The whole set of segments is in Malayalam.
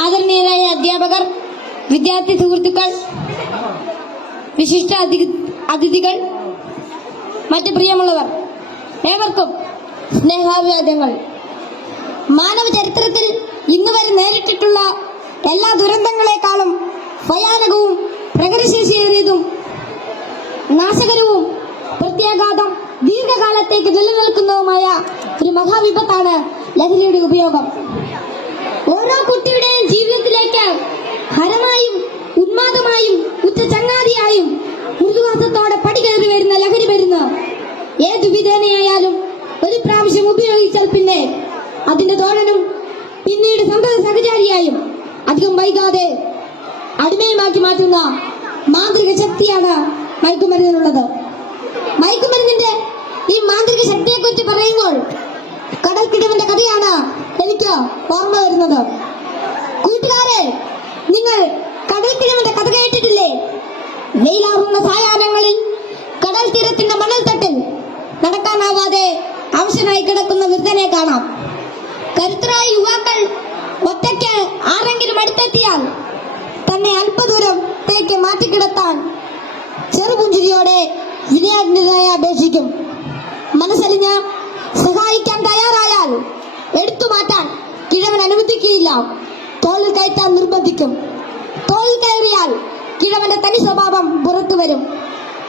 ആദരണീയരായ അധ്യാപകർ, വിദ്യാർത്ഥി സുഹൃത്തുക്കൾ, വിശിഷ്ട അതിഥികൾ, മറ്റ് പ്രിയമുള്ളവർ, ഏവർക്കും സ്നേഹാഭിവാദ്യങ്ങൾ. മാനവ ചരിത്രത്തിൽ ഇന്നുവരെ നേരിട്ടിട്ടുള്ള എല്ലാ ദുരന്തങ്ങളെക്കാളും ഭയാനകവും പ്രകൃതിശേഷിയേറിയതും നാശകരവും പ്രത്യാഘാതം ദീർഘകാലത്തേക്ക് നിലനിൽക്കുന്നതുമായ ഒരു മഹാവിപത്താണ് ലഹരിയുടെ ഉപയോഗം. ഓരോ കുട്ടിയുടെയും ജീവിതത്തിലേക്ക് ഹരമായും ഉന്മാദമായും ഉറ്റ ചങ്ങാതിയായും മൃദുവാസത്തോടെ പടികയറി വരുന്ന ലഹരി മരുന്ന് ഏതു വിധേനയായാലും ഒരു പ്രാവശ്യം ഉപയോഗിച്ചാൽ പിന്നെ അതിന്റെ തോഴനും പിന്നീട് സന്തത സഹചാരിയായും അധികം വൈകാതെ അടിമയുമാക്കി മാറ്റുന്ന മാന്ത്രിക ശക്തിയാണ് മയക്കുമരുന്നിനുള്ളത്. മയക്കുമരുന്നിന്റെ ഈ മാന്ത്രിക ശക്തിയെക്കുറിച്ച് പറയുമ്പോൾ കടൽക്കിടവിന്റെ കഥയാണ് എനിക്ക് ഓർമ്മ വരുന്നത്. കൂട്ടുകാരെ, നിങ്ങൾ കടൽക്കിടവിന്റെ കഥ കേട്ടിട്ടില്ലേ? വെയിലാറുന്ന സായാഹ്നങ്ങളിൽ കടൽ തീരത്തിന്റെ മണൽത്തട്ടിൽ നടക്കാനാവാതെ അവശനായി കിടക്കുന്ന വൃദ്ധനെ കാണാം. കരുത്തരായ യുവാക്കൾ ഒറ്റയ്ക്ക് ആരെങ്കിലും അടുത്തെത്തിയാൽ തന്നെ അല്പദൂരത്തേക്ക് മാറ്റിക്കിടത്താൻ ചെറുപുഞ്ചിരിയോടെ വിനയാന്യനായി അപേക്ഷിക്കും. മനസ്സലിഞ്ഞ് സഹായിക്കാൻ തയ്യാറായാൽ എടുത്തു മാറ്റാൻ കിഴവൻ അനുവദിക്കുകയില്ല. തോളിൽ കയറ്റാൻ നിർബന്ധിക്കും. തോളിൽ കയറിയാൽ കിഴവന്റെ തനി സ്വഭാവം പുറത്തു വരും.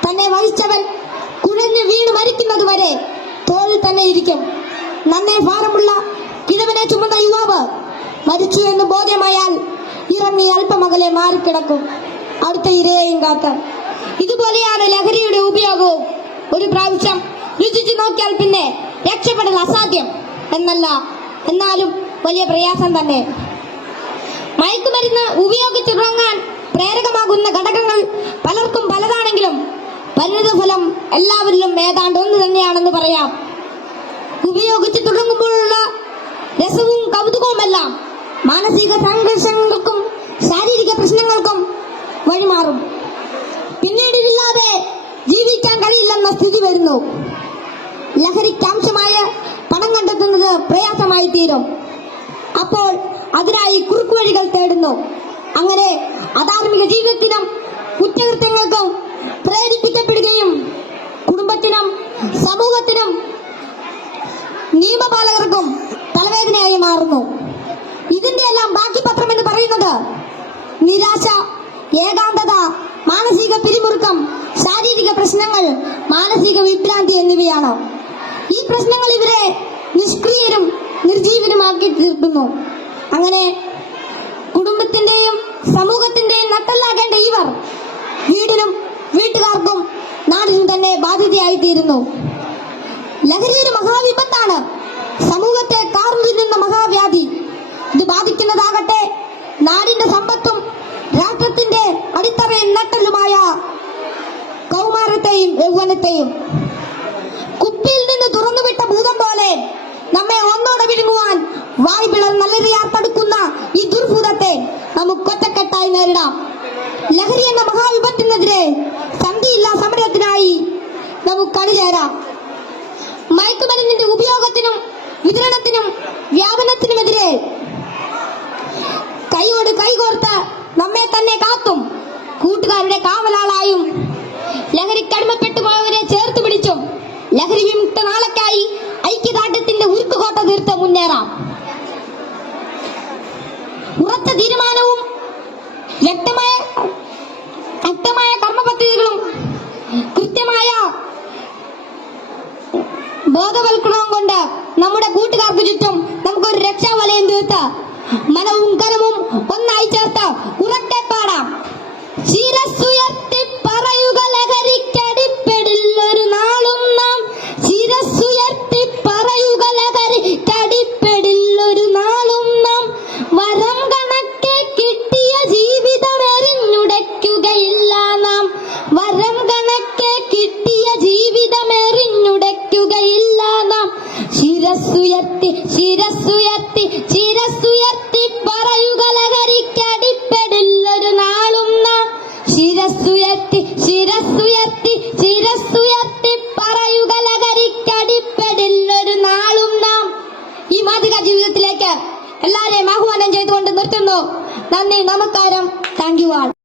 തന്നെ വഹിച്ചവൻ കുഴഞ്ഞു വീണ് മരിക്കുന്നതുവരെ തോളിൽ തന്നെ ഇരിക്കും. നന്നേ ഭാരമുള്ള കിഴവനെ ചുമന്ന യുവാവ് മരിച്ചു എന്ന് ബോധ്യമായാൽ ഇറങ്ങി അല്പമകലെ മാറിക്കിടക്കും, അടുത്ത ഇരയെയും കാത്ത്. ഇതുപോലെയാണ് ലഹരിയുടെ ഉപയോഗവും. ഒരു പ്രാവശ്യം രുചിച്ചു നോക്കിയാൽ പിന്നെ രക്ഷപ്പെടൽ അസാധ്യം എന്നല്ല, എന്നാലും വലിയ പ്രയാസം തന്നെ. മയക്കുമരുന്ന് ഉപയോഗിച്ചിറങ്ങാൻ പ്രേരകമാകുന്ന ഘടകങ്ങൾ പലർക്കും പലതാണെങ്കിലും പരിണിതഫലം എല്ലാവരിലും ഏതാണ്ട് ഒന്ന് തന്നെയാണെന്ന് പറയാം. ഉപയോഗിച്ച് തുടങ്ങുമ്പോഴുള്ള രസവും കൗതുകവുമെല്ലാം മാനസിക സംഘർഷങ്ങൾക്കും ശാരീരിക പ്രശ്നങ്ങൾക്കും വഴിമാറും. പിന്നീട് ഇതില്ലാതെ ജീവിക്കാൻ കഴിയില്ലെന്ന സ്ഥിതി വരുന്നു. ലഹരിക്കാംശമായ പണം കണ്ടെത്തുന്നത് പ്രയാസമായി തീരും. അപ്പോൾ അതിനായി കുറുക്കുവഴികൾ തേടുന്നു. അങ്ങനെ അധാർമിക ജീവിതത്തിനും കുറ്റകൃത്യങ്ങൾക്കും പ്രേരിപ്പിക്കപ്പെടുകയും കുടുംബത്തിനും സമൂഹത്തിനും നിയമപാലകർക്കും തലവേദനയായി മാറുന്നു. ഇതിന്റെ എല്ലാം ബാക്കി പത്രം എന്ന് പറയുന്നത് നിരാശ, ഏകാന്തത, മാനസിക പിരിമുറുക്കം, ശാരീരിക പ്രശ്നങ്ങൾ, മാനസിക വിഭ്രാന്തി എന്നിവയാണ്. ഈ പ്രശ്നങ്ങൾ ഇവരെ നിഷ്ക്രിയരും നിർജീവനുമാക്കി തീർക്കുന്നു. അങ്ങനെ കുടുംബത്തിന്റെയും സമൂഹത്തിന്റെയും നട്ടെല്ലാകേണ്ട ഇവർ വീടിനും വീട്ടുകാർക്കും നാടിനും തന്നെ ബാധ്യതയായി തീരുന്നു. ലഹരി ഒരു മഹാവിപത്താണ്, സമൂഹത്തെ കാർന്നു തിന്നുന്ന മഹാവ്യാധി. ഇത് ബാധിക്കുന്നതാകട്ടെ നാടിന്റെ സമ്പത്തും രാഷ്ട്രത്തിന്റെ അടിത്തറയും നട്ടലുമായ കൗമാരത്തെയും യൗവനത്തെയും. കുപ്പിയിൽ നിന്ന് തുറന്നുവിട്ട ഭൂതം പോലെ നമ്മെ ഒന്നോടെ വിഴുങ്ങുവാൻ വായ് പിളർന്നലറിയാർത്തടുക്കുന്ന ഈ ദുർഭൂതത്തെ നമുക്ക് ഒറ്റക്കെട്ടായി നേരിടാം. ലഹരി എന്ന മഹാവിപത്തിനെതിരെ സന്ധിയില്ലാ സമരത്തിനായി നമുക്ക് അണിചേരാം. മയക്കുമരുന്നിന്റെ ഉപയോഗത്തിനും വിതരണത്തിനും വ്യാപനത്തിനുമെതിരെ കൈയോട് കൈകോർത്ത് നമ്മെ തന്നെ കാത്തും കൂട്ടുകാരുടെ കാവലാളായും ലഹരിക്കടിമപ്പെട്ടു പോയവരെ ചേർത്ത് പിടിച്ചും ലഹരി വിമുക്ത നാളേക്കായി ഐക്യദാർഢ്യത്തിന്റെ ഉരുക്കുകോട്ട തീർത്ത് മുന്നേറാം. ഉറച്ച തീരുമാനവും വ്യക്തമായ കർമ്മപദ്ധതികളും കൃത്യമായ ബോധവൽക്കരണവും കൊണ്ട് നമ്മുടെ കൂട്ടുകാർക്ക് ചുറ്റും നമുക്കൊരു രക്ഷാവലയം തീർത്ത് മനവും കരവും ഒന്നായി ചേർത്ത് ഉറക്കെ പാടാം. ശിരസ്സുയർത്തി പറയുക ലഹരിക്കടിപ്പെടില്ലൊരു നാളും നാം. ശിരസ്സുയർത്തി പറയുക ലഹരിക്കടിപ്പെടില്ലൊരു നാളും നാം. വരം കണക്കെ കിട്ടിയ ജീവിതം എറിഞ്ഞുടയ്ക്കുകയില്ല നാം. വരം കണക്കെ കിട്ടിയ ജീവിതം എറിഞ്ഞുടയ്ക്കുകയില്ല നാം. ശിരസ്സുയർത്തി ശിരസ്സുയർത്തി ശിരസ്സുയർത്തി പറയുക ലഹരിക്കടിപ്പെടില്ല നന്ദി, നമസ്കാരം. Thank you all.